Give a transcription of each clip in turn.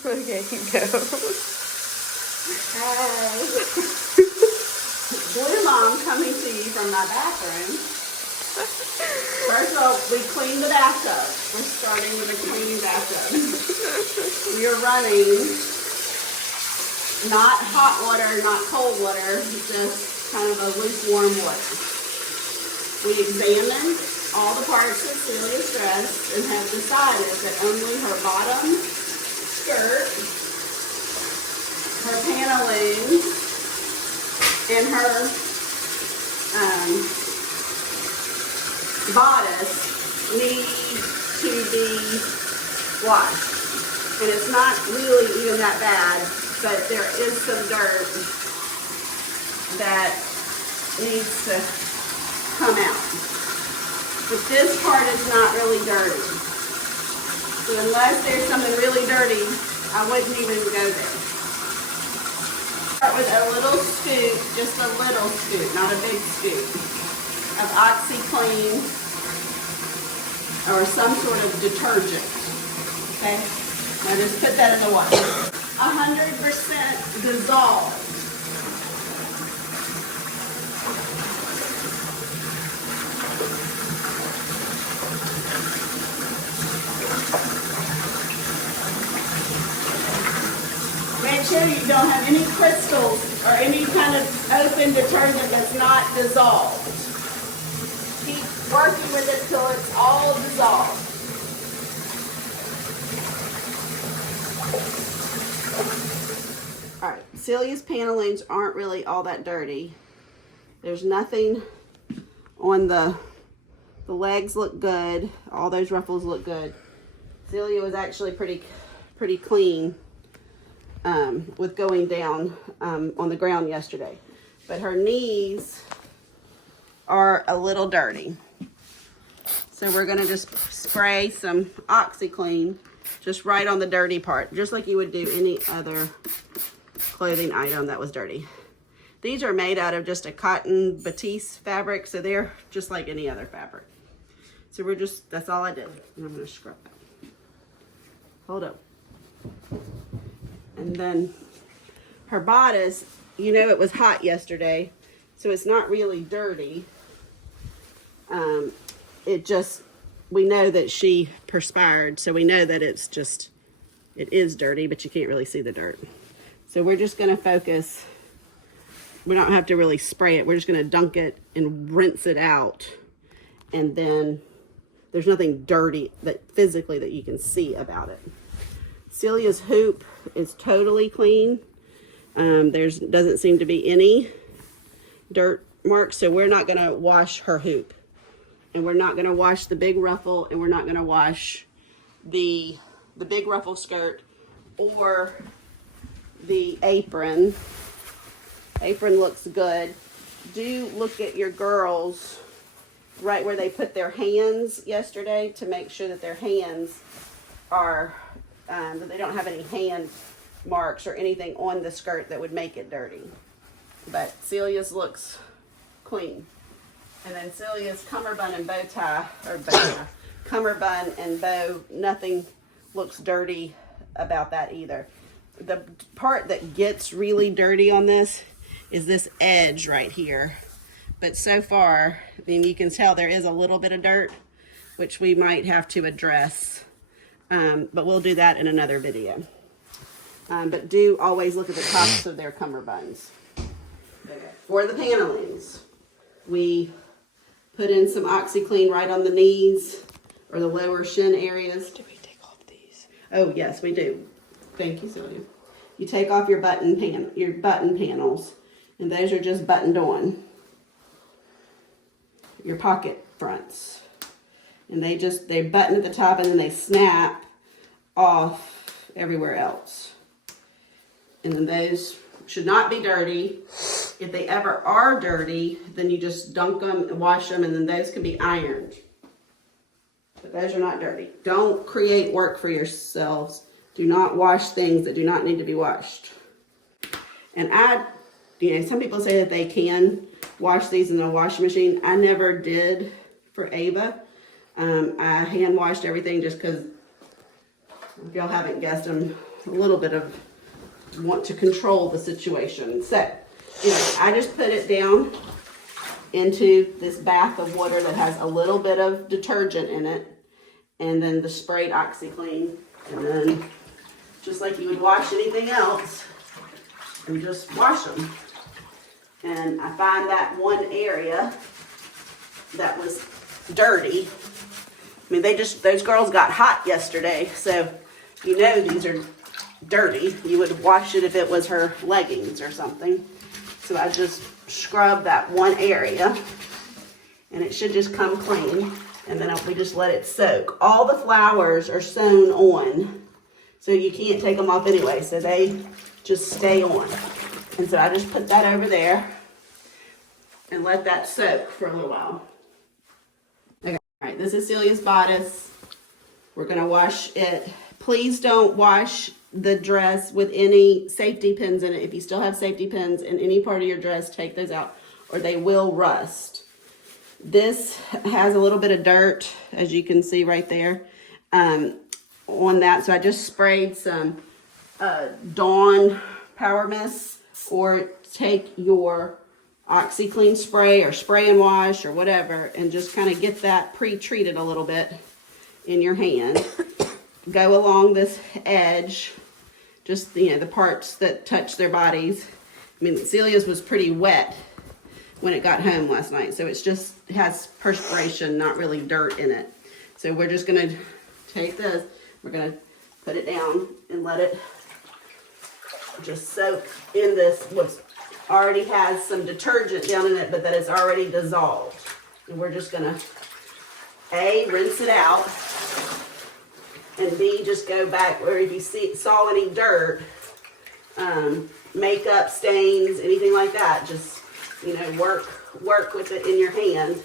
Okay, go. Hey. Blue Mom coming to you from my bathroom. First of all, we cleaned the bathtub. We're starting with a clean bathtub. We are running not hot water, not cold water, just kind of a lukewarm water. We examined all the parts of Celia's dress and have decided that only her bottom skirt, her pantaloons, and her bodice need to be washed. And it's not really even that bad, but there is some dirt that needs to come out. But this part is not really dirty. So unless there's something really dirty, I wouldn't even go there. Start with a little scoop, just a little scoop, not a big scoop, of OxiClean or some sort of detergent. Okay? Now just put that in the water. 100% dissolved. Make sure you don't have any crystals or any kind of open detergent that's not dissolved. Keep working with it till it's all dissolved. All right, Celia's pantaloons aren't really all that dirty. There's nothing on the legs look good. All those ruffles look good. Celia was actually pretty clean with going down on the ground yesterday. But her knees are a little dirty. So we're gonna just spray some OxiClean just right on the dirty part, just like you would do any other clothing item that was dirty. These are made out of just a cotton batiste fabric, so they're just like any other fabric. So we're just, that's all I did. And I'm gonna scrub that. Hold up. And then her bodice, you know, it was hot yesterday, so it's not really dirty. It just, we know that she perspired, so we know that it is dirty, but you can't really see the dirt. So we're just gonna focus. We don't have to really spray it. We're just gonna dunk it and rinse it out. And then there's nothing dirty that physically that you can see about it. Celia's hoop is totally clean. Doesn't seem to be any dirt marks, so we're not gonna wash her hoop. And we're not gonna wash the big ruffle, and we're not gonna wash the big ruffle skirt or the apron. Apron looks good. Do look at your girls right where they put their hands yesterday to make sure that their hands are, that they don't have any hand marks or anything on the skirt that would make it dirty. But Celia's looks clean. And then Celia's cummerbund and bow tie, or bow tie, cummerbund and bow, nothing looks dirty about that either. The part that gets really dirty on this is this edge right here. But so far, I mean, you can tell there is a little bit of dirt, which we might have to address. But we'll do that in another video. But do always look at the tops of their cummerbunds. Okay. For the pantaloons, we put in some OxiClean right on the knees or the lower shin areas. Do we take off these? Oh, yes, we do. Thank you, Celia. You take off your button panels, and those are just buttoned on. Your pocket fronts. And they button at the top and then they snap off everywhere else. And then those should not be dirty. If they ever are dirty, then you just dunk them and wash them, and then those can be ironed. But those are not dirty. Don't create work for yourselves. Do not wash things that do not need to be washed. And some people say that they can wash these in the washing machine. I never did for Ava. I hand washed everything just because, if y'all haven't guessed, I'm a little bit of want to control the situation. So anyway, I just put it down into this bath of water that has a little bit of detergent in it, and then the sprayed OxiClean, and then just like you would wash anything else, and just wash them. And I find that one area that was dirty. I mean, those girls got hot yesterday, so you know these are dirty. You would wash it if it was her leggings or something. So I just scrub that one area, and it should just come clean. And then we just let it soak. All the flowers are sewn on, so you can't take them off anyway, so they just stay on. And so I just put that over there and let that soak for a little while. Okay, all right, this is Celia's bodice. We're gonna wash it. Please don't wash the dress with any safety pins in it. If you still have safety pins in any part of your dress, take those out or they will rust. This has a little bit of dirt, as you can see right there, on that. So I just sprayed some Dawn Power Mist, or take your OxiClean spray or spray and wash or whatever, and just kind of get that pre-treated a little bit in your hand. Go along this edge, just, you know, the parts that touch their bodies. I mean, Celia's was pretty wet when it got home last night, so it's just, it has perspiration, not really dirt in it. So we're just gonna take this, we're gonna put it down and let it just soak in this, what's already has some detergent down in it, but that it's already dissolved. And we're just gonna, A, rinse it out, and B, just go back where if you saw any dirt, makeup stains, anything like that, just, you know, work with it in your hand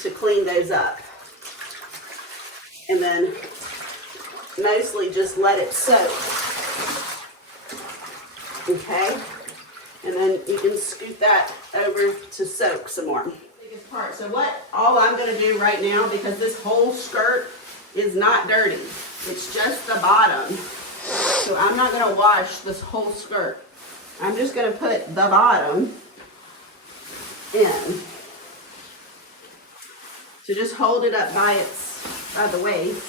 to clean those up. And then mostly just let it soak. Okay? And then you can scoot that over to soak some more. Biggest part. So all I'm gonna do right now, because this whole skirt is not dirty, it's just the bottom. So I'm not gonna wash this whole skirt. I'm just gonna put the bottom in. So just hold it up by the waist,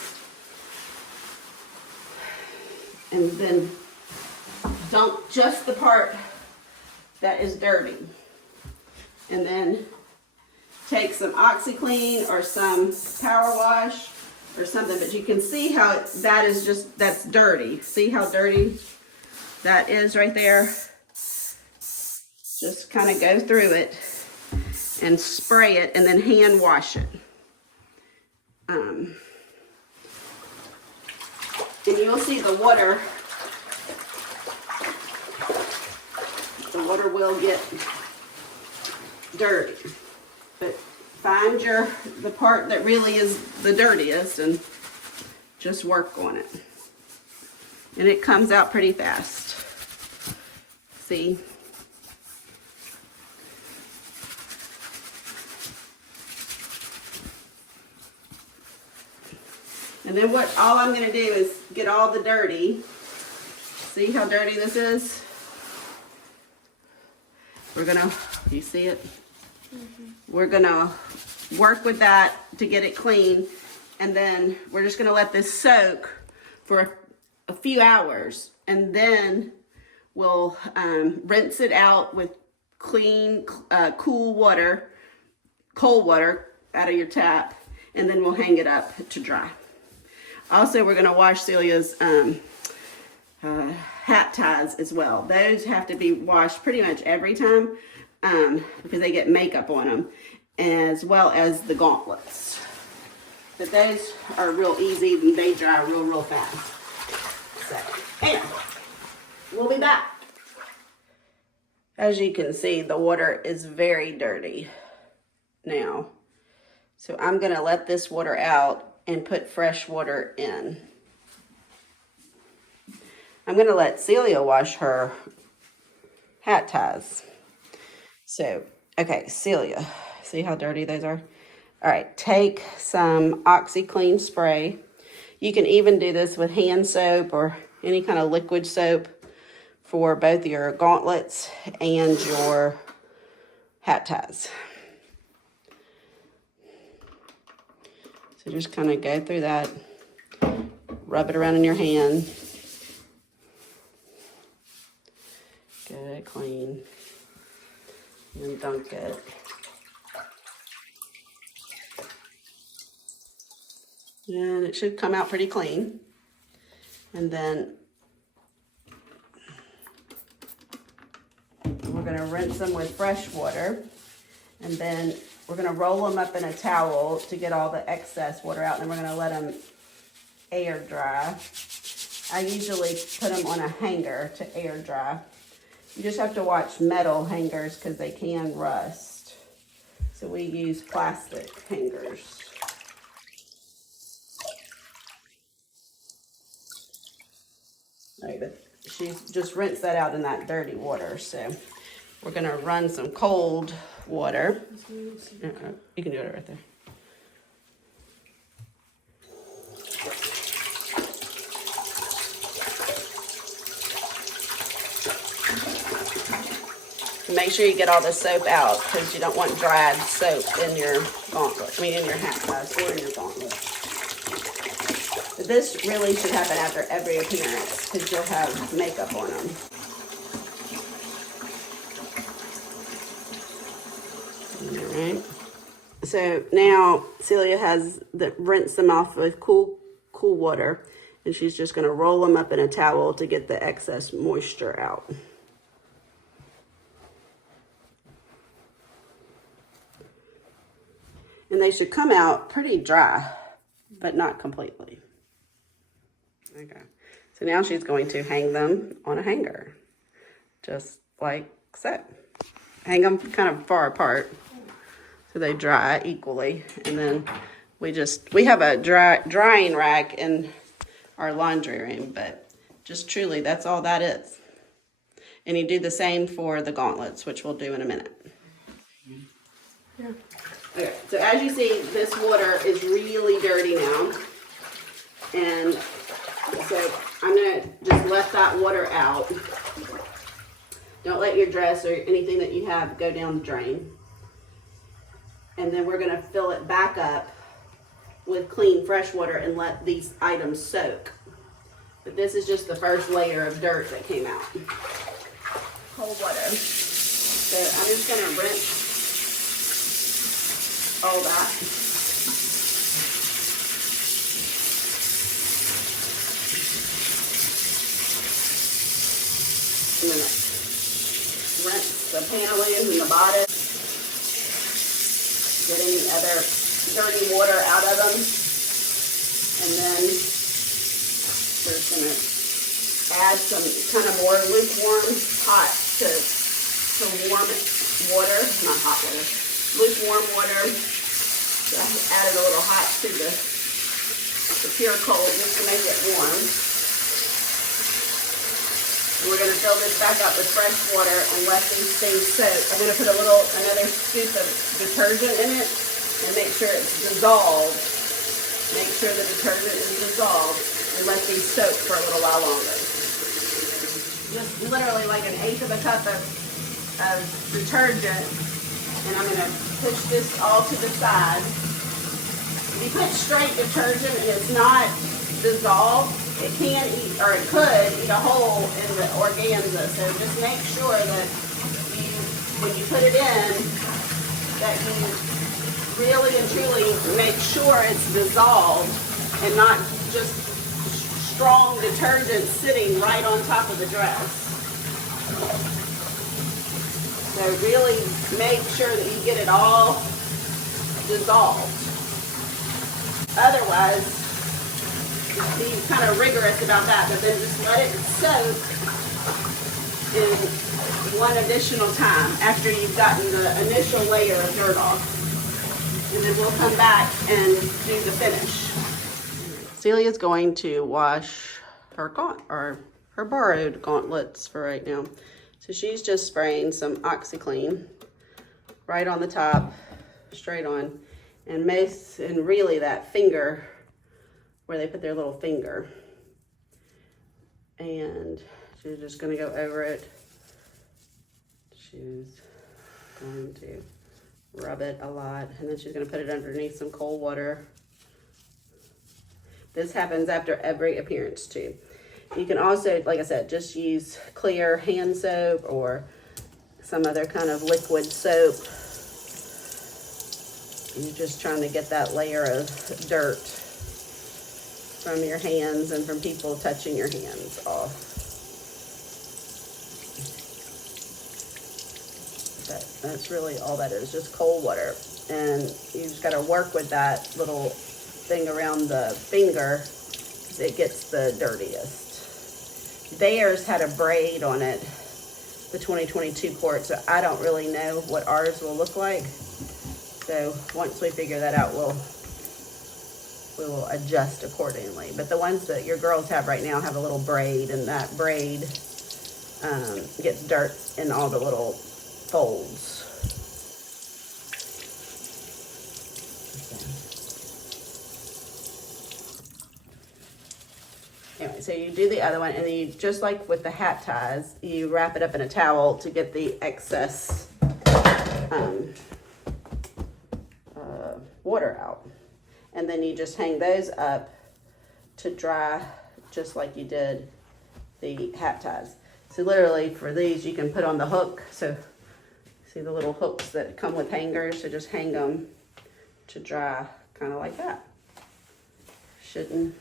and then dump just the part that is dirty. And then take some OxiClean or some Power Wash or something, but you can see how that's dirty. See how dirty that is right there? Just kind of go through it and spray it and then hand wash it. And you'll see the water will get dirty. But find the part that really is the dirtiest and just work on it. And it comes out pretty fast. See? And then all I'm going to do is get all the dirty. See how dirty this is? We're going to, you see it? Mm-hmm. We're going to work with that to get it clean. And then we're just going to let this soak for a few hours. And then we'll rinse it out with clean, cold water out of your tap. And then we'll hang it up to dry. Also, we're going to wash Celia's hat ties as well. Those have to be washed pretty much every time because they get makeup on them, as well as the gauntlets. But those are real easy and they dry real fast. So, and we'll be back. As you can see, the water is very dirty now. So I'm going to let this water out and put fresh water in. I'm going to let Celia wash her hat ties. So, okay, Celia, see how dirty those are? All right, take some OxiClean spray. You can even do this with hand soap or any kind of liquid soap for both your gauntlets and your hat ties. So just kind of go through that, rub it around in your hand. Get it clean and dunk it. And it should come out pretty clean. And then we're gonna rinse them with fresh water. And then we're gonna roll them up in a towel to get all the excess water out. And then we're gonna let them air dry. I usually put them on a hanger to air dry. You just have to watch metal hangers because they can rust. So we use plastic hangers. Right, but she's just rinsed that out in that dirty water. So we're gonna run some cold water. You can do it right there. Make sure you get all the soap out because you don't want dried soap in your gauntlet. I mean, in your hat ties or in your gauntlet. But this really should happen after every appearance because you'll have makeup on them. All right. So now Celia has rinsed them off with cool water, and she's just going to roll them up in a towel to get the excess moisture out. And they should come out pretty dry, but not completely. Okay, so now she's going to hang them on a hanger, just like so. Hang them kind of far apart so they dry equally. And then we have a drying rack in our laundry room, but just truly, that's all that is. And you do the same for the gauntlets, which we'll do in a minute. Yeah. Okay, so as you see, this water is really dirty now. And so I'm gonna just let that water out. Don't let your dress or anything that you have go down the drain. And then we're gonna fill it back up with clean, fresh water and let these items soak. But this is just the first layer of dirt that came out. Cold water. So I'm just gonna rinse all that. I'm gonna rinse the pantaloons and the bodice. Get any other dirty water out of them. And then we're just gonna add some kind of more lukewarm, hot to warm water, not hot water, lukewarm water. So I added a little hot to the pure cold just to make it warm. And we're going to fill this back up with fresh water and let these things soak. I'm going to put another scoop of detergent in it and make sure it's dissolved. Make sure the detergent is dissolved and let these soak for a little while longer. Just literally like 1/8 of a cup of detergent. And I'm going to push this all to the side. If you put straight detergent and it's not dissolved, it can eat, or it could eat a hole in the organza. So just make sure that when you put it in, that you really and truly make sure it's dissolved and not just strong detergent sitting right on top of the dress. So really make sure that you get it all dissolved. Otherwise, just be kind of rigorous about that, but then just let it soak in one additional time after you've gotten the initial layer of dirt off. And then we'll come back and do the finish. Celia's going to wash her borrowed gauntlets for right now. So she's just spraying some OxyClean right on the top, straight on, and really that finger where they put their little finger. And she's just gonna go over it. She's going to rub it a lot, and then she's gonna put it underneath some cold water. This happens after every appearance too. You can also, like I said, just use clear hand soap or some other kind of liquid soap. You're just trying to get that layer of dirt from your hands and from people touching your hands off. That's really all that is, just cold water. And you just gotta work with that little thing around the finger because it gets the dirtiest. Theirs had a braid on it, the 2022 quart, so I don't really know what ours will look like. So once we figure that out, we will adjust accordingly. But the ones that your girls have right now have a little braid, and that braid gets dirt in all the little folds. Anyway, so you do the other one, and then you, just like with the hat ties, you wrap it up in a towel to get the excess water out. And then you just hang those up to dry just like you did the hat ties. So literally for these, you can put on the hook. So see the little hooks that come with hangers, so just hang them to dry kind of like that. Shouldn't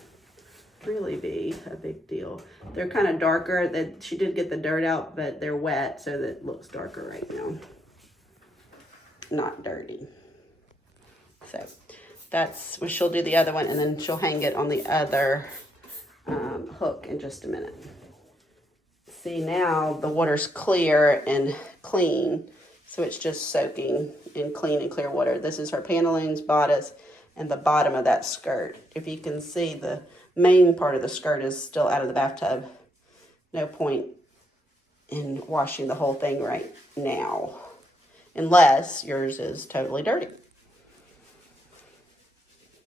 really be a big deal. They're kind of darker. That she did get the dirt out, but they're wet, so that it looks darker right now. Not dirty. So that's where she'll do the other one, and then she'll hang it on the other hook in just a minute. See, now the water's clear and clean, so it's just soaking in clean and clear water. This is her pantaloons, bodice, and the bottom of that skirt. If you can see, the main part of the skirt is still out of the bathtub. No point in washing the whole thing right now, unless yours is totally dirty.